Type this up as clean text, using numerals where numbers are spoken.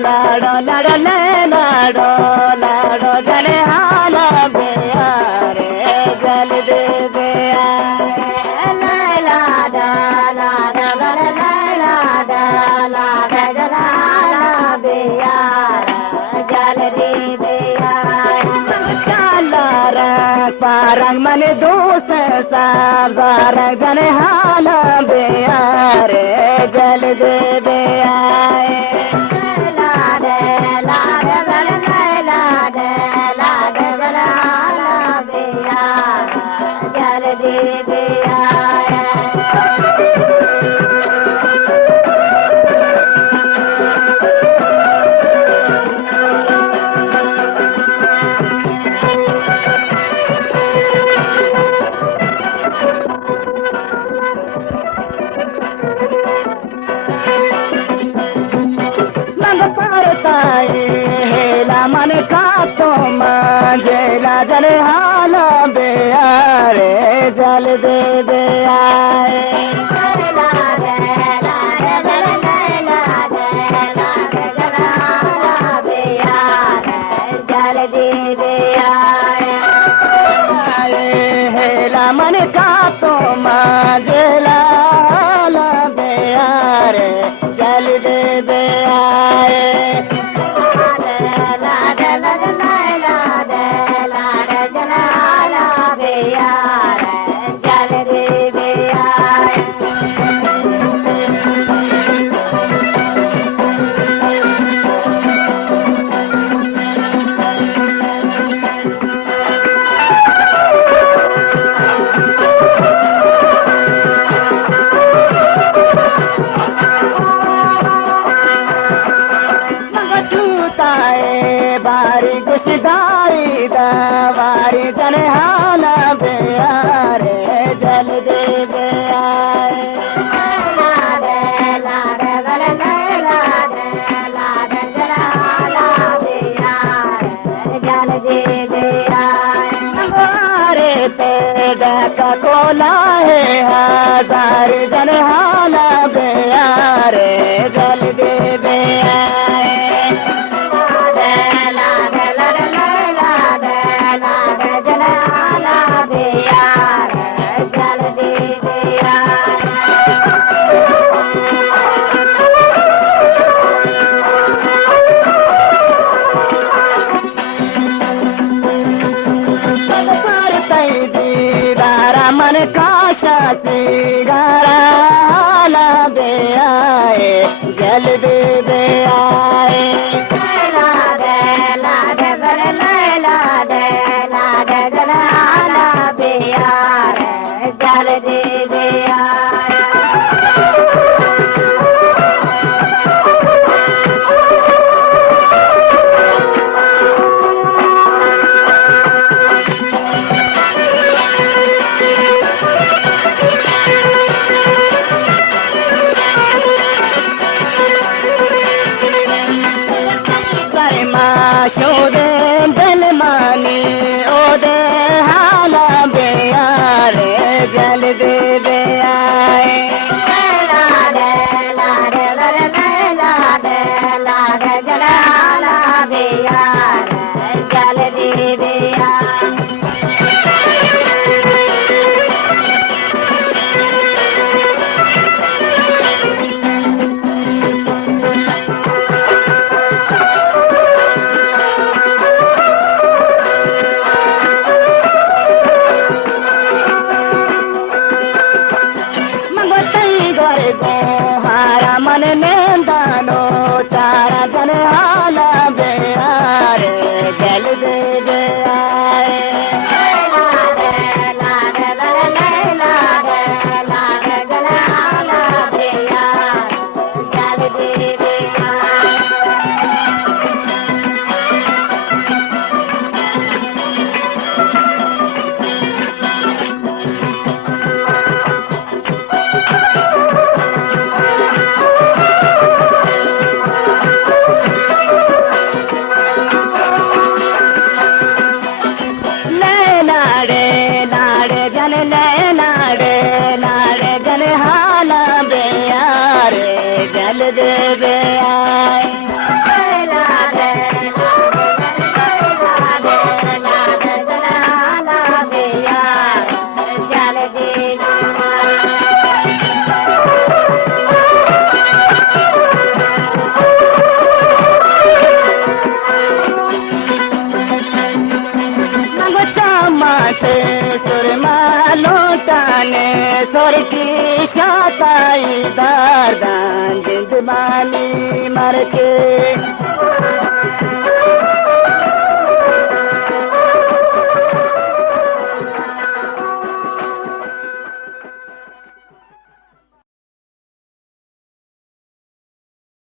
लाडो लाडो ले लाडो लाडो जले हाला बेया रे जल दे बेया लाडा लाडा लाडा लाडा जला बेया जल दे बेया चला रंग पारंग मन दोस्त सब रंग जले हाला बेया रे जल दे बेया मन का तो मंझेला जले हाला बेया रे जल दे बेया जल दे बेया हेला मन का तो मंझेला बेया रे जल दे बेया बारी गुशदारी दवारी जने हाला बेया रे जल दे बेया जल दे बेया पे डका कोला है हजार जने हाला बेया रे जल दे बेया मन का शासी गारा बेया जल दे बेया जल दे बेया शोदे दिल मानी ओदे हाला बेया रे जल दे बेया जल दे बेया मन नेंदानो चारा जने हाला बेया रे जल दे बेया जल दे बेया जल दे बेया जानी मर के